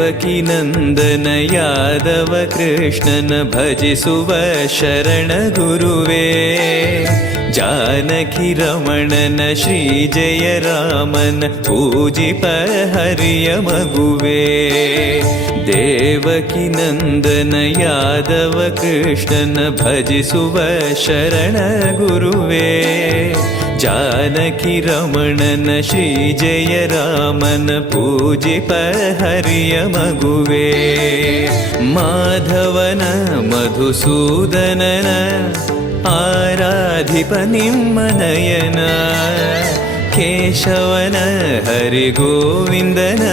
ದೇವಕಿ ನಂದನ ಯಾದವ ಕೃಷ್ಣನ ಭಜಿಸುವ ಶರಣ ಗುರುವೇ, ಜಾನಕಿ ರಮಣನ ಶ್ರೀ ಜಯ ರಾಮನ ಪೂಜಿಪ ಹರಿಯ ಮಗುವೇ. ದೇವಕಿ ನಂದನ ಯಾದವ ಕೃಷ್ಣನ ಭಜಿಸುವ ಶರಣ ಗುರುವೇ, ಜಾನಕಿ ರಮಣನ ಶ್ರೀ ಜಯ ರಾಮನ ಪೂಜಿಪ ಹರಿಯ ಮಗುವೇ. ಮಾಧವನ ಮಧುಸೂದನನ ಆರಾಧಿಪ ನಿಮ್ಮ ನಯನ, ಕೇಶವನ ಹರಿಗೋವಿಂದನ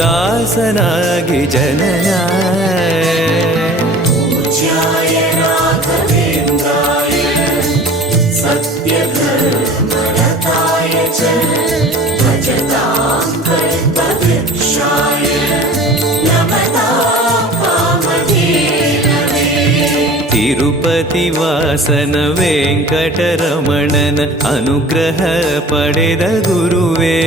ದಾಸನಾಗಿ ಜನನ. ಪೂಜ್ಯಾಯ ರಾಘವೇಂದ್ರಾಯ ಸತ್ಯಧರ್ಮರತಾಯ ಚ ಭಜತಾಂ ಕಲ್ಪವೃಕ್ಷಾಯ ನಮತಾಂ ಕಾಮಧೇನವೇ. ತಿರುಪತಿ ವಾಸನ ವೆಂಕಟರಮಣನ ಅನುಗ್ರಹ ಪಡೆದ ಗುರುವೇ,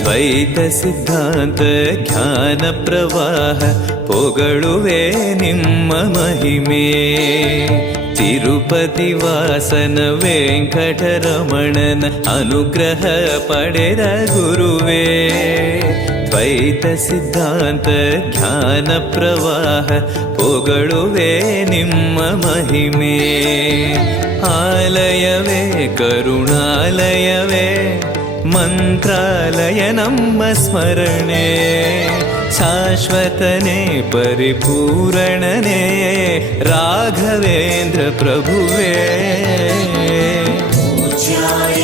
ದ್ವೈತ ಸಿದ್ಧಾಂತ ಜ್ಞಾನ ಪ್ರವಾಹ ಪೊಗಳುವೆ ನಿಮ್ಮ ಮಹಿಮೆ. ತಿರುಪತಿ ವಾಸನ ವೆಂಕಟರಮಣನ ಅನುಗ್ರಹ ಪಡೆದ ಗುರುವೇ, ದ್ವೈತ ಸಿದ್ಧಾಂತ ಜ್ಞಾನ ಪ್ರವಾಹ ಪೊಗಳುವೆ ನಿಮ್ಮ ಮಹಿಮೆ. ಆಲಯವೇ ಕರುಣಾಲಯವೇ ಮಂತ್ರಾಲಯ ನಮ್ಮ ಸ್ಮರಣೆ, ಶಾಶ್ವತನೇ ಪರಿಪೂರಣನೇ ರಾಘವೇಂದ್ರ ಪ್ರಭುವೇ. ಪೂಜ್ಯಾಯ